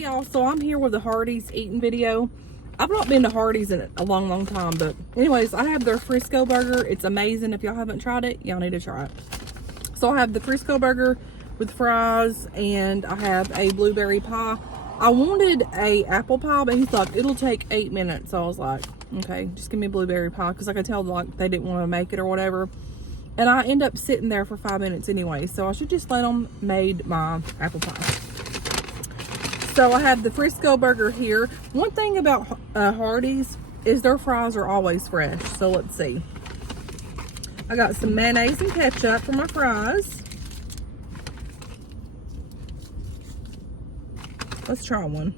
Hey y'all, so I'm here with the Hardee's eating video. I've not been to Hardee's in a long time, but anyways, I have their Frisco burger. It's amazing. If y'all haven't tried it, y'all need to try it. So I have the Frisco burger with fries, and I have a blueberry pie. I wanted a apple pie, but he's like, it'll take 8 minutes. So I was like, okay, just give me a blueberry pie, because I could tell like they didn't want to make it or whatever. And I end up sitting there for 5 minutes anyway, so I should just let them made my apple pie. So I have the Frisco burger here. One thing about Hardee's is their fries are always fresh. So let's see. I got some mayonnaise and ketchup for my fries. Let's try one.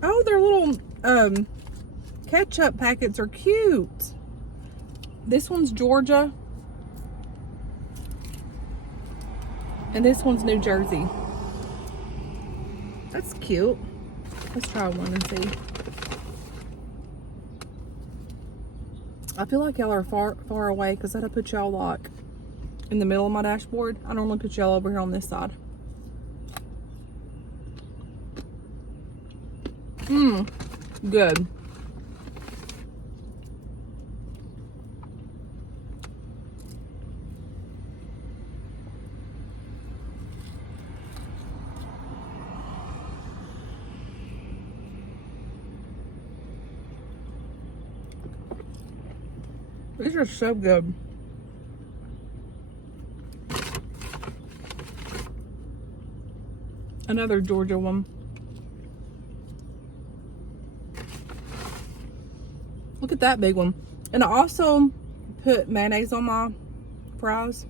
Oh, their little ketchup packets are cute. This one's Georgia. And this one's New Jersey. That's cute. Let's try one and see. I feel like y'all are far away, because I put y'all like in the middle of my dashboard. I normally put y'all over here on this side. Good. These are so good. Another Georgia one. Look at that big one. And I also put mayonnaise on my fries.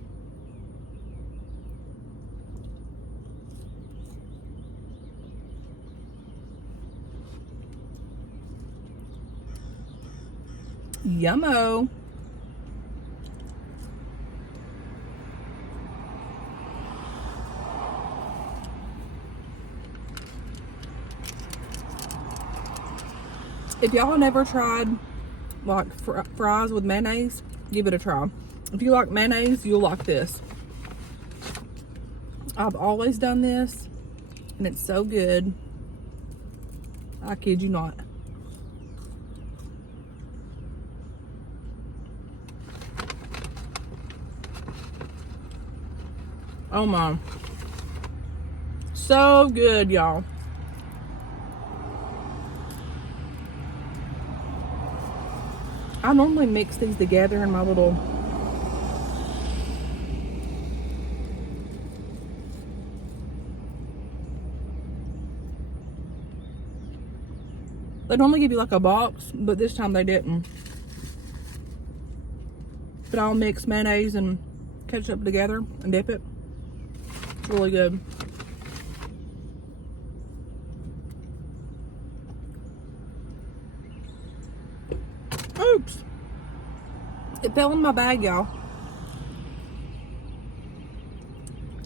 Yummo. If y'all never tried like fries with mayonnaise, give it a try. If you like mayonnaise, you'll like this. I've always done this, and it's so good. I kid you not. Oh my. So good, y'all. I normally mix these together in my little they normally give you like a box, but this time they didn't. But I'll mix mayonnaise and ketchup together and dip it. It's really good. Oops. It fell in my bag, y'all.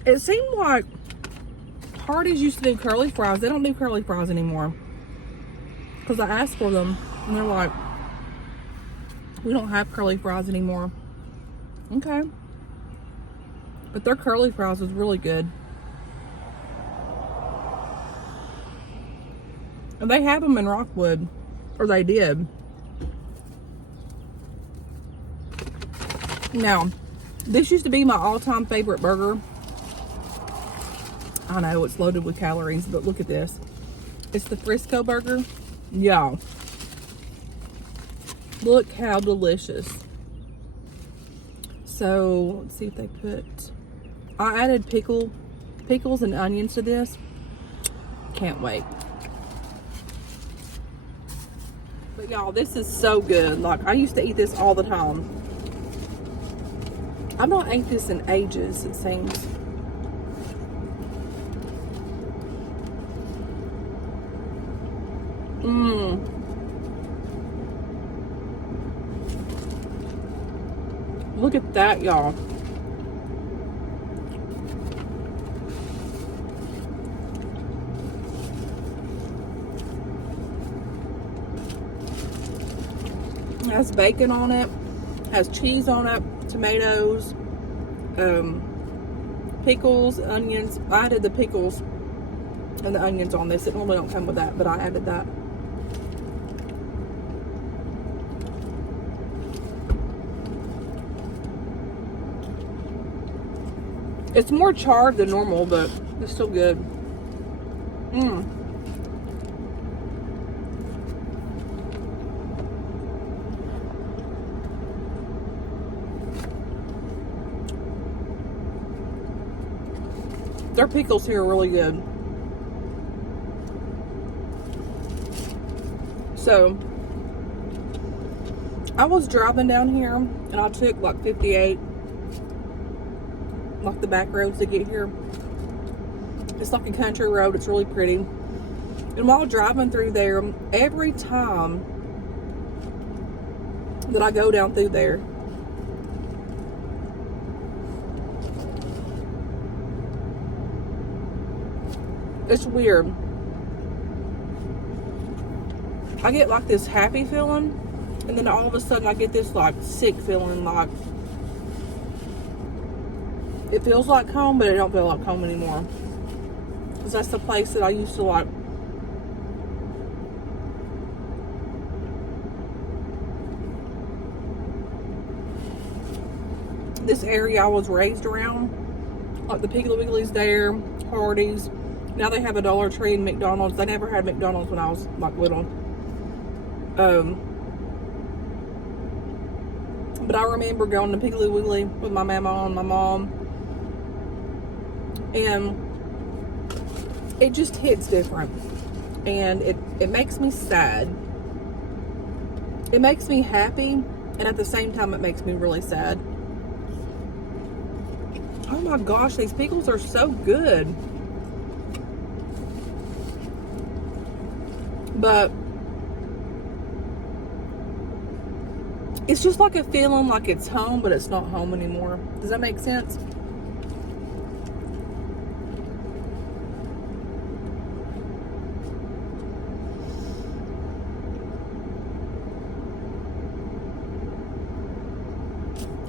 It seemed like Hardee's used to do curly fries. They don't do curly fries anymore. Because I asked for them, and they're like, we don't have curly fries anymore. Okay. But their curly fries was really good. And they have them in Rockwood. Or they did. Now, this used to be my all-time favorite burger. I know it's loaded with calories, but look at this. It's the Frisco burger. Y'all, look how delicious. So, let's see if they put... I added pickles and onions to this. Can't wait. But y'all, this is so good. Like, I used to eat this all the time. I've not ate this in ages, it seems. Look at that, y'all. It has bacon on it, has cheese on it, tomatoes, pickles, onions. I added the pickles and the onions on this. It normally don't come with that, but I added that. It's more charred than normal, but it's still good. Their pickles here are really good. So, I was driving down here and I took like 58, like the back roads to get here. It's like a country road. It's really pretty. And while driving through there, every time that I go down through there, it's weird. I get like this happy feeling, and then all of a sudden I get this like sick feeling, like it feels like home, but it don't feel like home anymore. Because that's the place that I used to like. This area I was raised around, like the Piggly Wiggly's there, Hardee's. Now they have a Dollar Tree and McDonald's. They never had McDonald's when I was like little. But I remember going to Piggly Wiggly with my mama and my mom. And it just hits different. And it makes me sad. It makes me happy. And at the same time, it makes me really sad. Oh my gosh, these pickles are so good. But it's just like a feeling like it's home, but it's not home anymore. Does that make sense?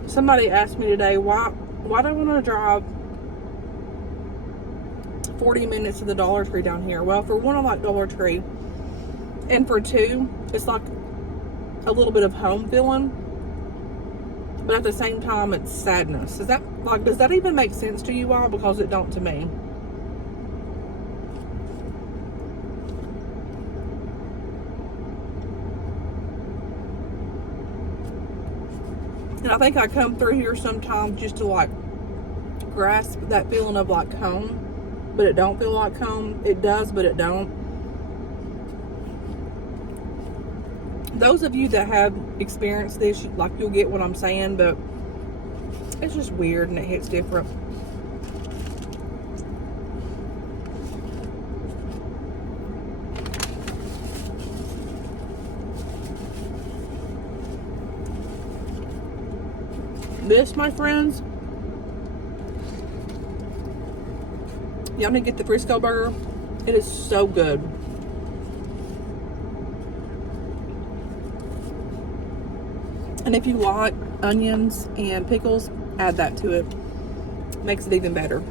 Somebody asked me today, why do I want to drive 40 minutes to the Dollar Tree down here? Well, for one, I like Dollar Tree. And for two, it's like a little bit of home feeling, but at the same time, it's sadness. Does that even make sense to you all? Because it don't to me. And I think I come through here sometimes just to like grasp that feeling of like home, but it don't feel like home. It does, but it don't. Those of you that have experienced this, like, you'll get what I'm saying, but it's just weird and it hits different. This, my friends, y'all need to get the Frisco burger. It is so good. And if you like onions and pickles, add that to it. Makes it even better.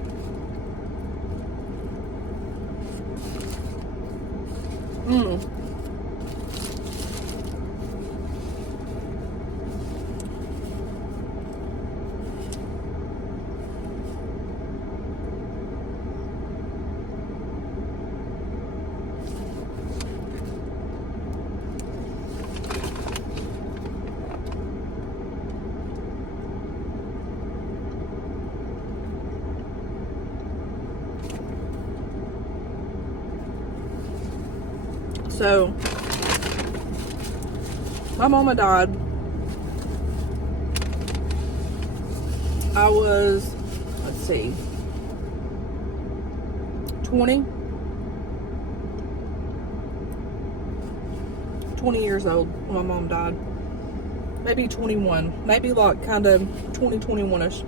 So, my mama died. I was, let's see, 20 years old when my mom died. Maybe 21. Maybe like kind of 21-ish.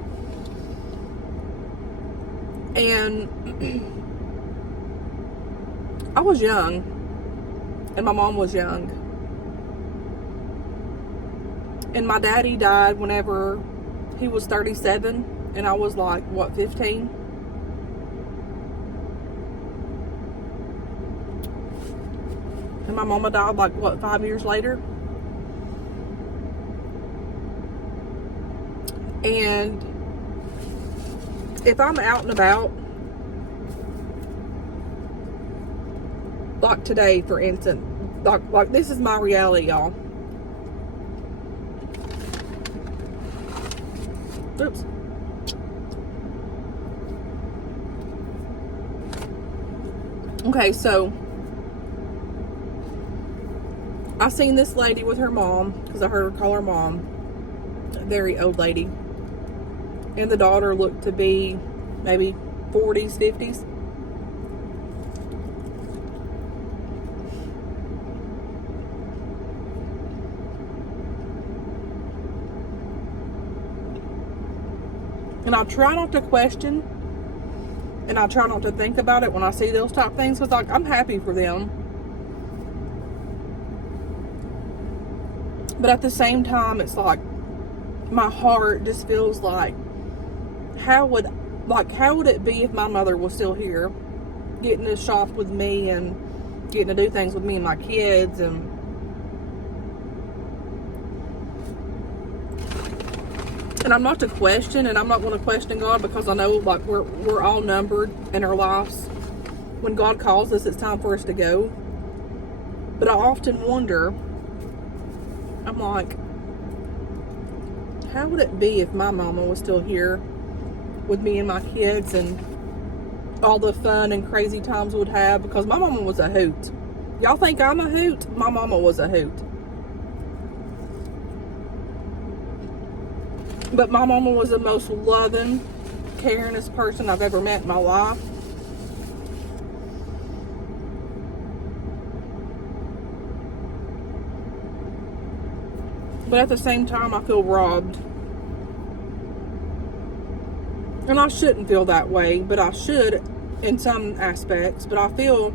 And I was young. And my mom was young. And my daddy died whenever he was 37. And I was like, what, 15? And my mama died like, what, 5 years later? And if I'm out and about, like today, for instance, like this is my reality, y'all. Oops. Okay, so I seen this lady with her mom, because I heard her call her mom, a very old lady. And the daughter looked to be maybe 40s, 50s. And I try not to question, and I try not to think about it when I see those type things, because like, I'm happy for them. But at the same time, it's like my heart just feels like, how would it be if my mother was still here, getting to shop with me and getting to do things with me and my kids? And I'm not to question, and I'm not going to question God, because I know like we're all numbered in our lives. When God calls us, it's time for us to go. But I often wonder, I'm like, how would it be if my mama was still here with me and my kids, and all the fun and crazy times we'd have? Because my mama was a hoot. Y'all think I'm a hoot? My mama was a hoot. But my mama was the most loving, caringest person I've ever met in my life. But at the same time, I feel robbed. And I shouldn't feel that way, but I should in some aspects. But I feel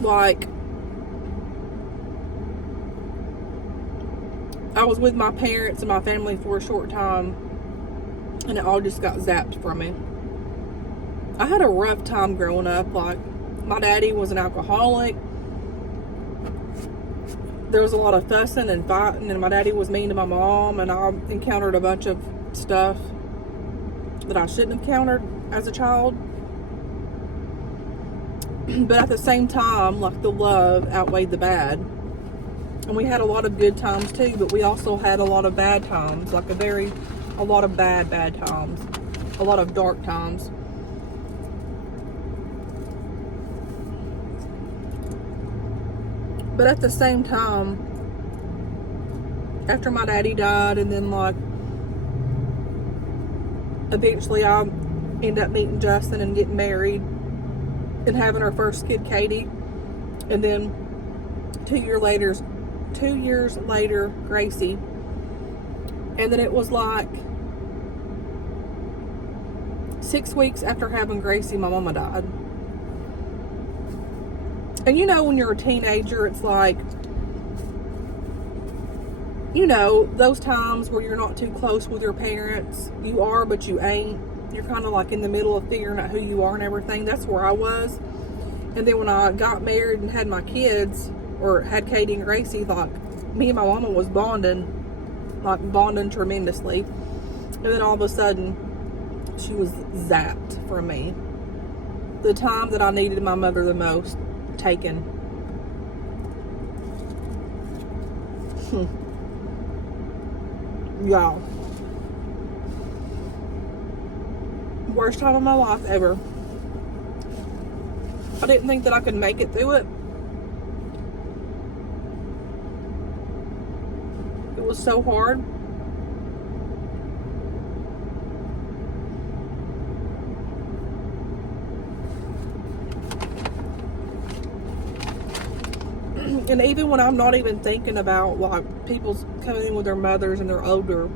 like I was with my parents and my family for a short time, and it all just got zapped from me. I had a rough time growing up. Like, my daddy was an alcoholic. There was a lot of fussing and fighting, and my daddy was mean to my mom, and I encountered a bunch of stuff that I shouldn't have encountered as a child. But at the same time, like, the love outweighed the bad. And we had a lot of good times too, but we also had a lot of bad times, like a lot of bad times, a lot of dark times. But at the same time, after my daddy died, and then like eventually I ended up meeting Justin and getting married and having our first kid, Katie, and then 2 years later, Gracie. And then it was like 6 weeks after having Gracie, my mama died. And you know, when you're a teenager, it's like, you know, those times where you're not too close with your parents. You are, but you ain't. You're kind of like in the middle of figuring out who you are and everything. That's where I was. And then when I got married and had my kids, or had Katie and Gracie, like, me and my mama was bonding tremendously. And then all of a sudden, she was zapped from me. The time that I needed my mother the most, taken. Y'all. Worst time of my life ever. I didn't think that I could make it through it. It was so hard. And even when I'm not even thinking about, like, people's coming in with their mothers and they're older,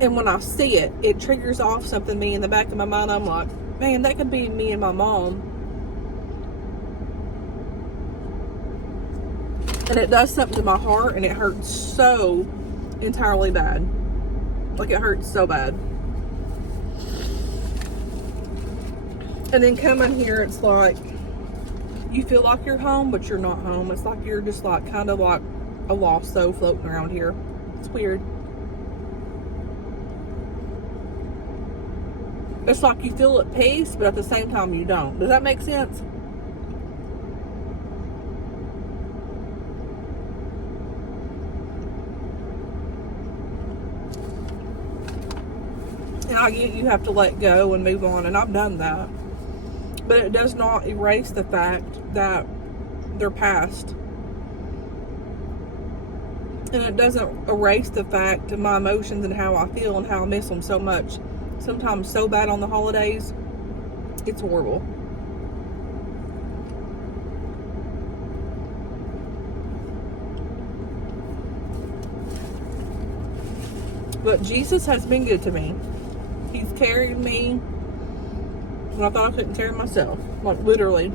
and when I see it, it triggers off something in me in the back of my mind. I'm like, man, that could be me and my mom. And it does something to my heart, and it hurts so entirely bad. Like, it hurts so bad. And then coming here, it's like you feel like you're home, but you're not home. It's like you're just like kind of like a lost soul floating around here. It's weird. It's like you feel at peace, but at the same time you don't. Does that make sense? And I get you have to let go and move on, and I've done that. But it does not erase the fact that they're past. And it doesn't erase the fact of my emotions and how I feel and how I miss them so much. Sometimes so bad on the holidays, it's horrible. But Jesus has been good to me. He's carried me when I thought I couldn't carry myself. Like, literally.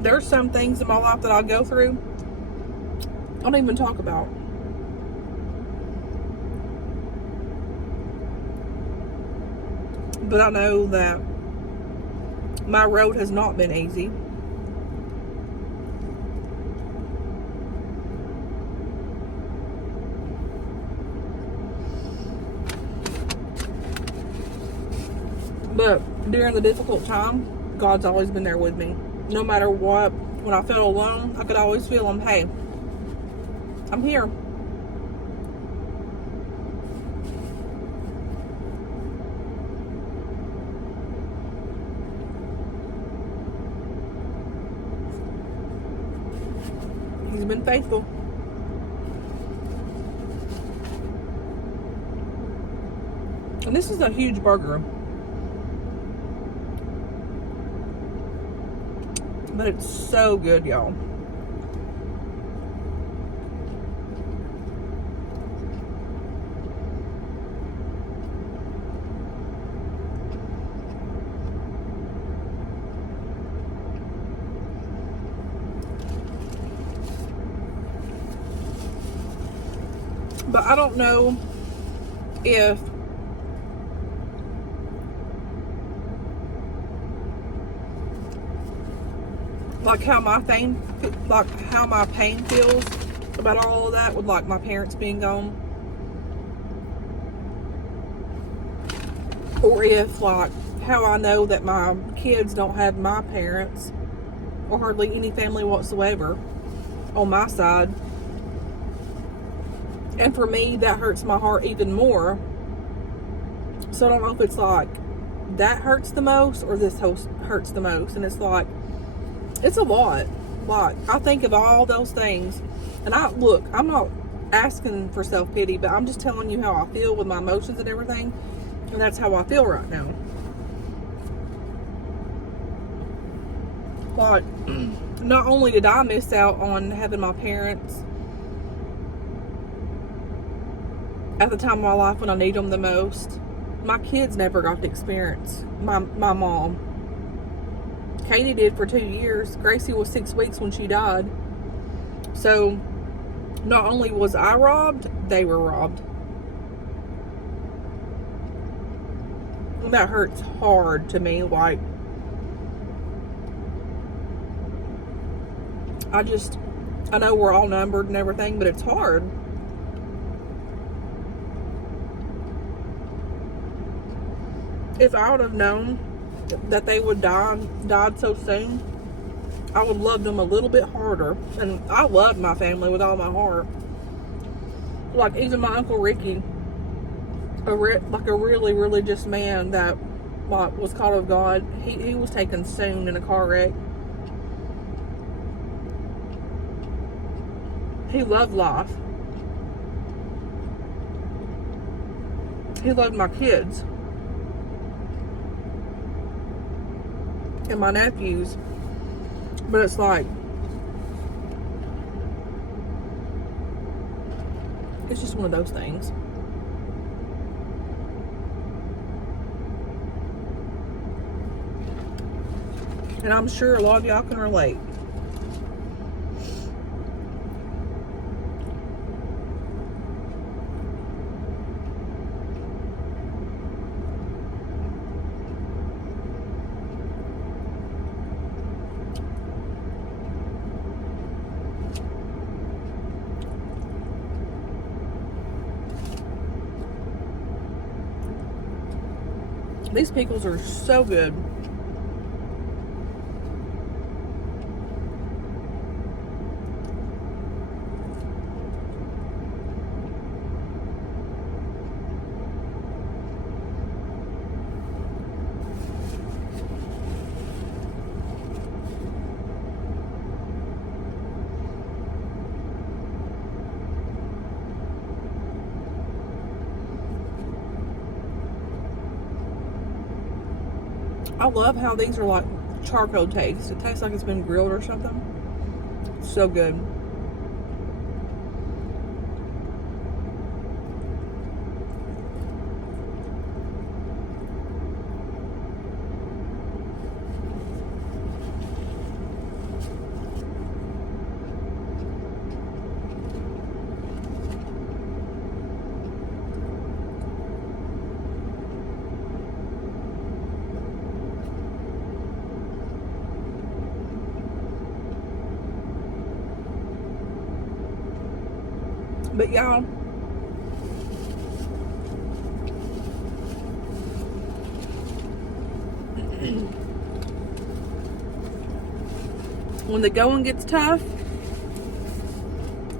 There's some things in my life that I go through I don't even talk about. But I know that my road has not been easy. But during the difficult time, God's always been there with me. No matter what, when I felt alone, I could always feel Him. Hey, I'm here. He's been faithful. And this is a huge burger. But it's so good, y'all. But I don't know if how my pain feels about all of that with like my parents being gone, or if like how I know that my kids don't have my parents or hardly any family whatsoever on my side. And for me, that hurts my heart even more. So I don't know if it's like that hurts the most or this hurts the most. And it's like, it's a lot. Like, I think of all those things. And I'm not asking for self-pity, but I'm just telling you how I feel with my emotions and everything. And that's how I feel right now. Like, not only did I miss out on having my parents at the time of my life when I need them the most, my kids never got to experience my mom. Katie did for 2 years. Gracie was 6 weeks when she died. So, not only was I robbed, they were robbed. And that hurts hard to me. Like, I know we're all numbered and everything, but it's hard. If I would have known that they would died so soon, I would love them a little bit harder. And I love my family with all my heart. Like, even my Uncle Ricky, a really religious man that was called of God, he was taken soon in a car wreck. He loved life. He loved my kids and my nephews. But it's like, it's just one of those things. And I'm sure a lot of y'all can relate. These pickles are so good. I love how these are like charcoal taste. It tastes like it's been grilled or something. So good. But y'all, when the going gets tough,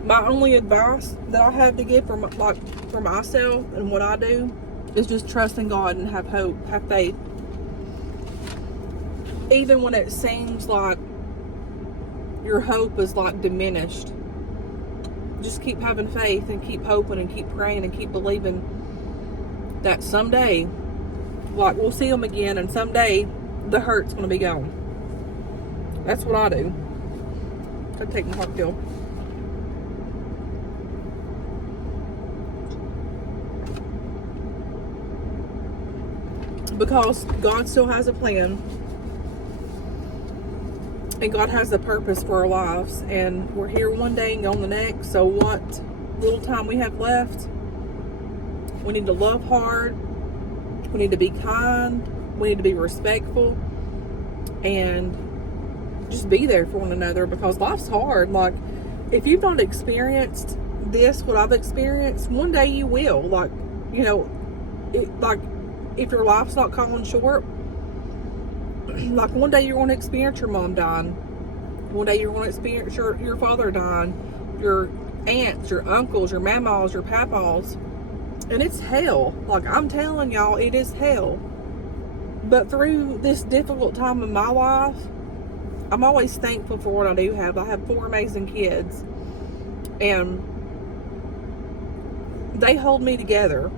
my only advice that I have to give for myself and what I do is just trust in God and have hope, have faith. Even when it seems like your hope is like diminished, just keep having faith and keep hoping and keep praying and keep believing that someday, like, we'll see them again, and someday the hurt's going to be gone. That's what I do. I take my hot pill. Because God still has a plan. And God has a purpose for our lives. And we're here one day and gone the next. So what little time we have left, we need to love hard. We need to be kind. We need to be respectful. And just be there for one another, because life's hard. Like, if you've not experienced this, what I've experienced, one day you will. Like, you know, like, if your life's not calling short, like, one day you're going to experience your mom dying. One day you're going to experience your father dying, your aunts, your uncles, your mamas, your papas. And it's hell. Like, I'm telling y'all, it is hell. But through this difficult time in my life, I'm always thankful for what I do have. I have 4 amazing kids. And they hold me together.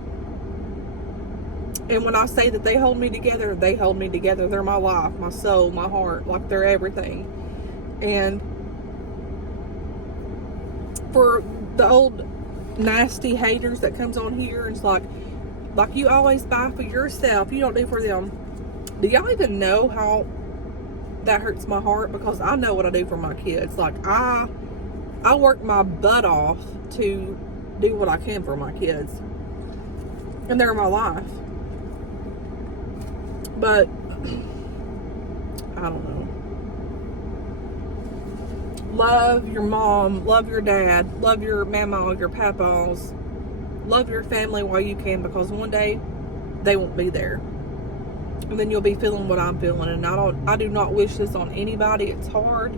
And when I say that they hold me together, they hold me together. They're my life, my soul, my heart. Like, they're everything. And for the old nasty haters that comes on here and it's like you always buy for yourself, you don't do for them. Do y'all even know how that hurts my heart? Because I know what I do for my kids. Like, I work my butt off to do what I can for my kids. And they're my life. But I don't know. Love your mom, love your dad, love your mama, your papas, love your family while you can, because one day they won't be there. And then you'll be feeling what I'm feeling. And I do not wish this on anybody. It's hard.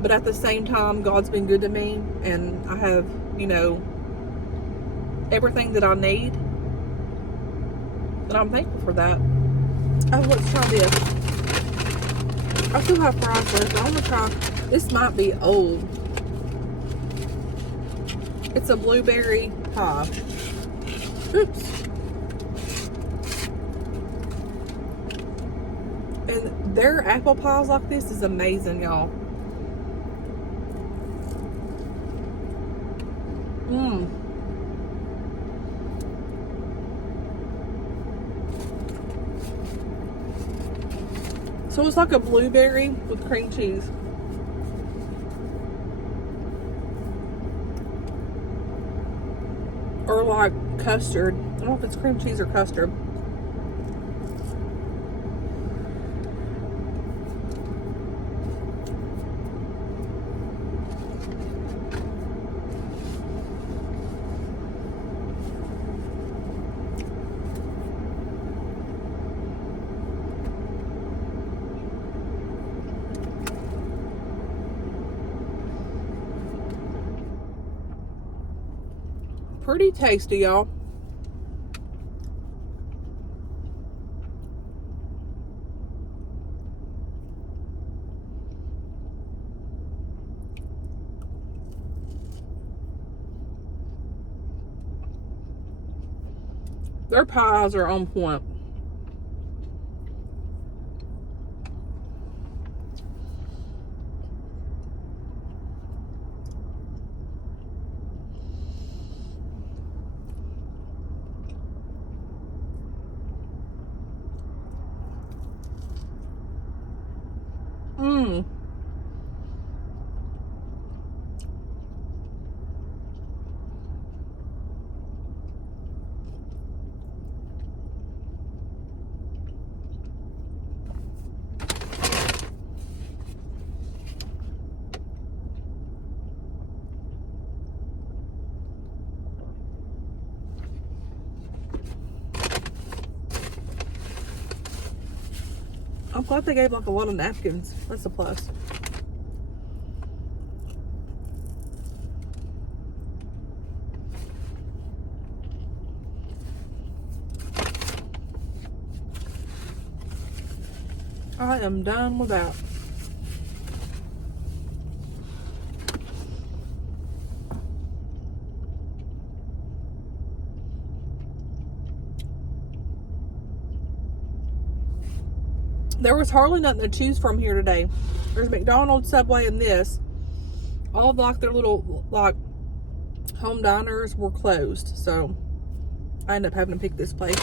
But at the same time, God's been good to me, and I have, you know, everything that I need. And I'm thankful for that. Oh, let's try this. I still have fries left. I'm gonna try. This might be old. It's a blueberry pie. Oops. And their apple pies like this is amazing, y'all. So it's like a blueberry with cream cheese. Or like custard. I don't know if it's cream cheese or custard. Pretty tasty, y'all. Their pies are on point. Mmm. I'm glad they gave like a lot of napkins. That's a plus. I am done with that. There was hardly nothing to choose from here today. There's McDonald's, Subway, and this. All of like their little like home diners were closed, so I ended up having to pick this place.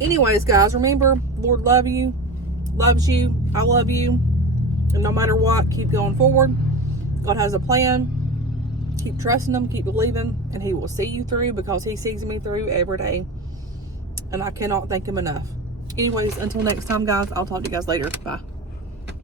Anyways, guys, remember, Lord loves you. I love you. And no matter what, keep going forward. God has a plan. Keep trusting Him, keep believing, and He will see you through because He sees me through every day. And I cannot thank Him enough. Anyways, until next time, guys, I'll talk to you guys later. Bye.